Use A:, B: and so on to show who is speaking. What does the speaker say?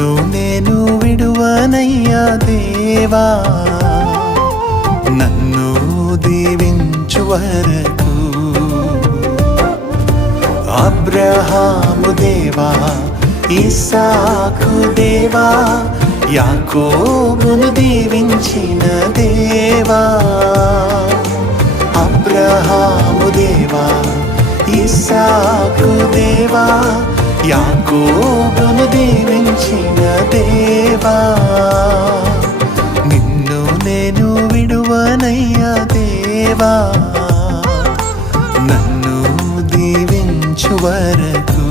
A: నిన్ను నేను విడువనయ్యా దేవా? నన్ను దీవించు వరకు. అబ్రహాము దేవా ఇసాకు దేవా యాకోబును దీవించిన దేవా? అబ్రహాము దేవా ఇసాకు దేవా యాకోబును దీవించిన దేవా నిన్ను నేను విడువనయ్యా దేవా నన్ను దీవించు వరకు